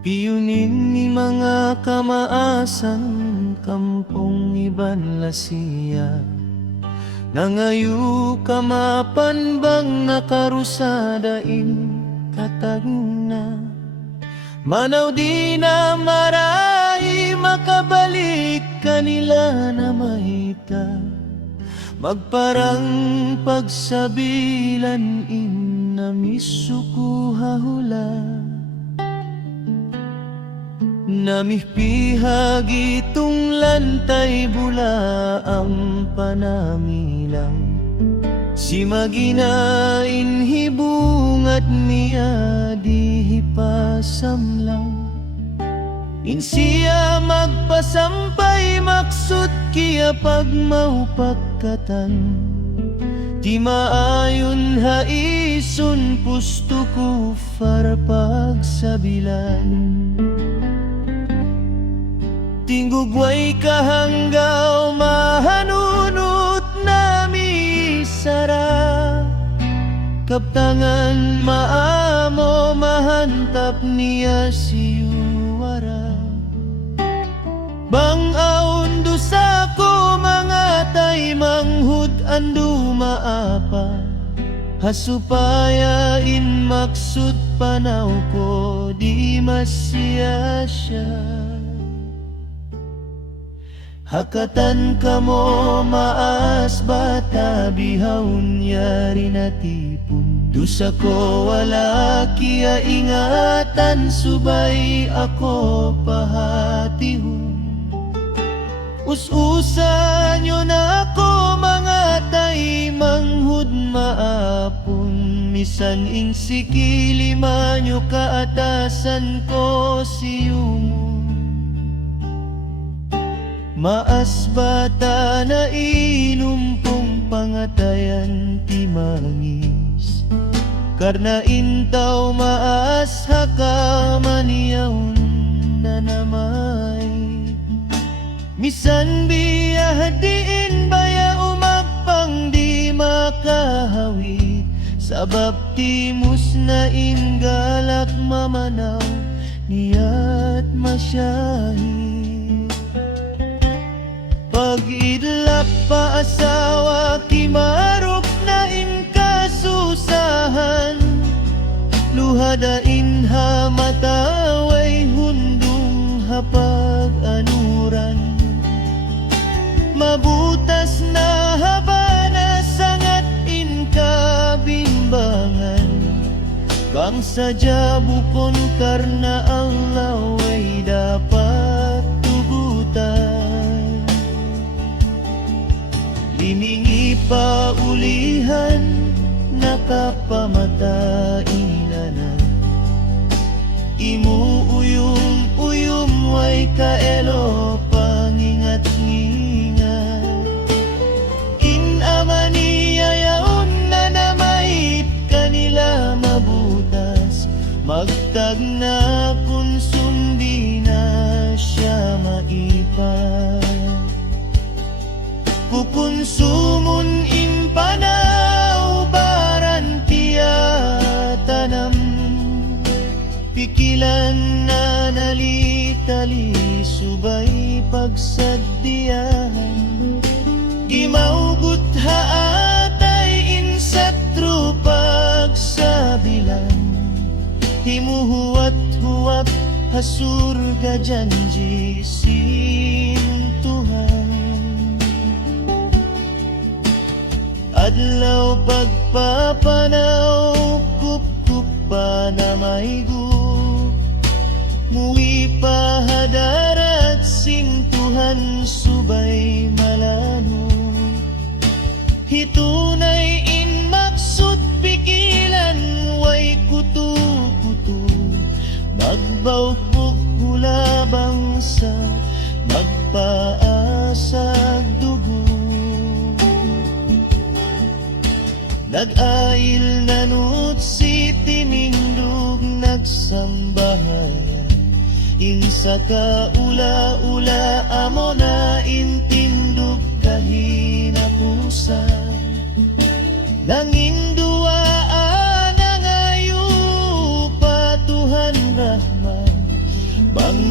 Piyunin ni mga kamaasan, kampong iban lasiya. Nangayu kamapan bang nakarusadain katagna. Manaw di na maray makabalik kanila na mahita. Magparang pagsabilan in na misukuhahula. Namihpihag itong lantay bula ang panamilang. Si maginain hibungat niya di hipasam lang. Insiya magpasampay maksud kiya pag maupagkatan. Di maayon haison pusto ko far pagsabilan. Tinggugway kahanggaw mahanunot nami sara. Kaptangan maamo mahantap niya si Yuwara. Bang aon do sa ko mga tay manghud andu maapa. Hasupaya in maksud panaw ko di masya siya. Hakatan kamo maas bata bihawon yari natipon. Dusa ko wala kiya ingatan subay ako pahatihon. Us-usan nyo na ako mga tay manghud maapon. Misan insikilima nyo kaatasan ko siyong maas bata na inumpong pangatayan ti mangis. Karna intaw maas haka maniyaon na namay. Misan biya diin baya umapang di makahawi. Sa baptimus na ingalak mamanaw niya't masyahi. Pag-idlak pa asawa kimarok na inkasusahan. Luhadain ha mataway hundong hapag anuran. Mabutas na haba na sangat inkabimbangan. Kang sadya bukon karna Allah ay dapat tugutan. Hiningi pa ulihan, nakapamataina na. Imuuyum-uyum way kaelo pangingat-ngingat. Inamani yayaon na namait kanila mabutas. Magtagna kung sundi na siya maipa. Kukonsumun impanaw barantiya tanam. Pikilan na nalitali subay pagsaddiyahan. Gimaugot haatay insatro pagsabilan. Himuhuat-huap hasurga janji sin Tuhan. Adlaw pagpapanaw kup-kup pa na may gup. Muwi pa hadarat sintuhan subay malano. Hitunay in maksud pikilan way kutu-kutu. Magbaukbuk hula bangsa magpaasag dugo. Nag-ail nanut si tinindog nagsambahaya. Insa ka ula-ula amo na intindog kahinapusa. Nangindua nangayu pa Tuhan Rahman.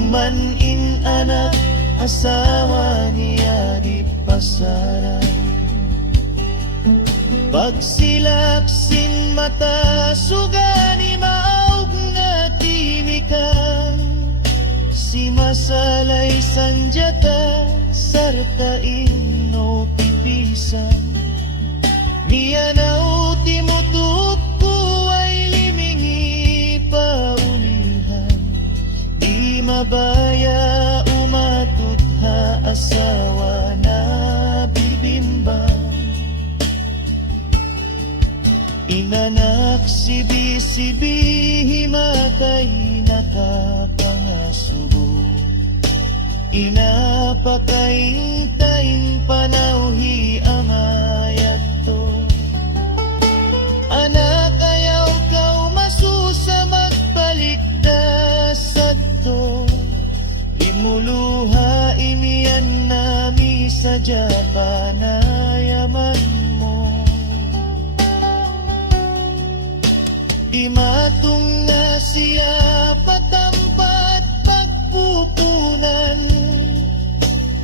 man in anak asawa niya di pasaran. Pagsilaksin mata sugani maog nga timikan, si masalay sanjata sarta inno pipisan. Niya na utimutuk ko ay limingi paulihan, di mabaya umatut ha asawa na bibimbang. Inanak sibi-sibi himakay nakapangasubo, inapakaintayin panauhi amayat to. Anak ayaw kau masusa magpaligtas adto, limuluha iniyan nami sadya panayaman mo. Di matong nga siya patampat pagpupunan,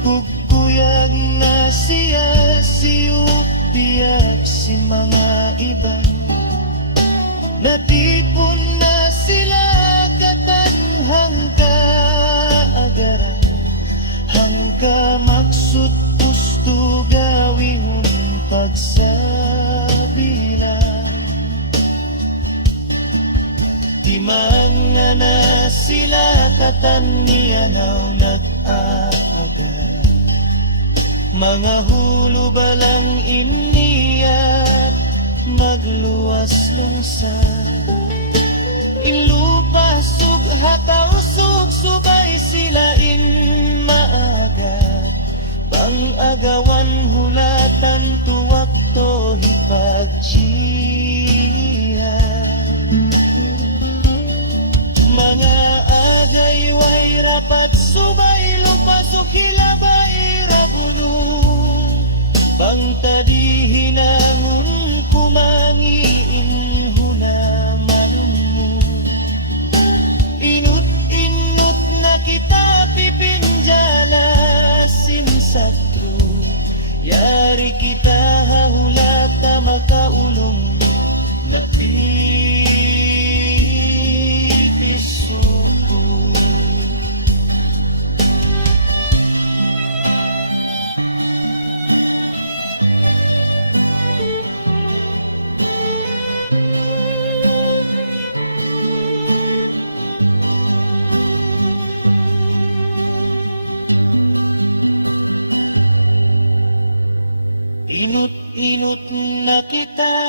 kukuyag na siya siupiyak sin mga iban. Natipon na sila katanhang kaagaran, hangka maksud pusto gawihon pagsabilan. Di mga na sila katanianaw nag-aagal, mga hulo balang iniyak magluwas lungsad. Inlupa sug hataw sug subay sila in maagat, pang-agawan hulatan tuwak to hipagjihan. Mga agayway rapat subay lupa sukilabay rabulu, bang tadi hinangun kumangiin huna malumu. Inut-inut na kita pipinjala sinsatru, yari kita hahulata makaulong napi. Inut-inut na kita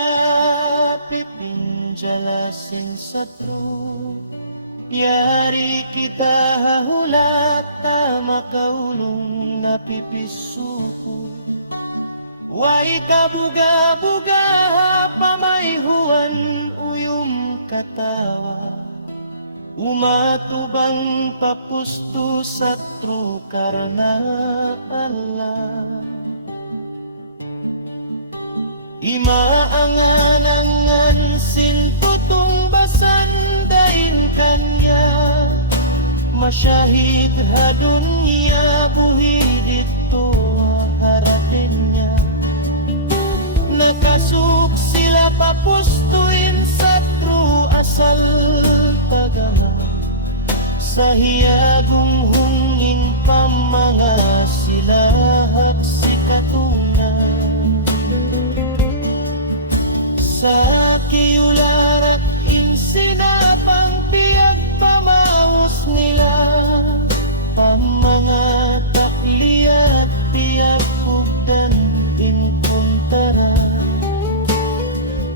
pipinjalasin sa tru, yari kita hahulata makaulong na pipisuko. Way kabuga-buga pamayhuan uyum katawa, umatubang papusto sa tru karna Allah. Imaangan-angan sinputong basandain kanya, masyahid hadunya buhid ito harapin niya. Nakasuk sila papustuin sa tru asal tagama, sa hiyagong hungin pa mga sila haksikatunan. Sa kiyularak insinapang piyag pamaus nila, pamanga takliyat piyag pugdan inkuntara.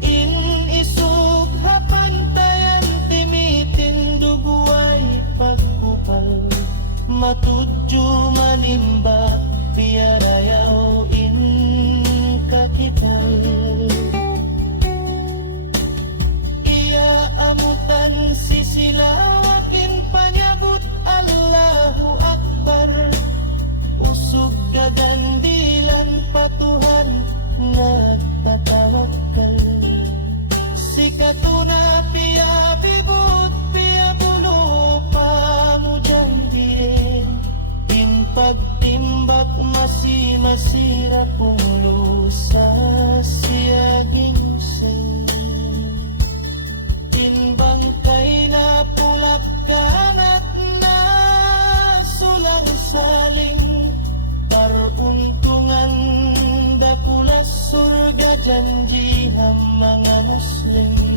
In isug hapantayan timitin duguay pagkupal, matudyo manimba piyarayaw in kakital. Amutan sisilawakin panyabut Allahu Akbar, usog kagandilan patuhan nagtatawakal. Sikatuna piya bibut piya bulu pa mujahidin sa pumulo sa siyaging sing. Timbang kay napulakkan at nasulang saling, paruntungan dakulas surga janji ham mga Muslim.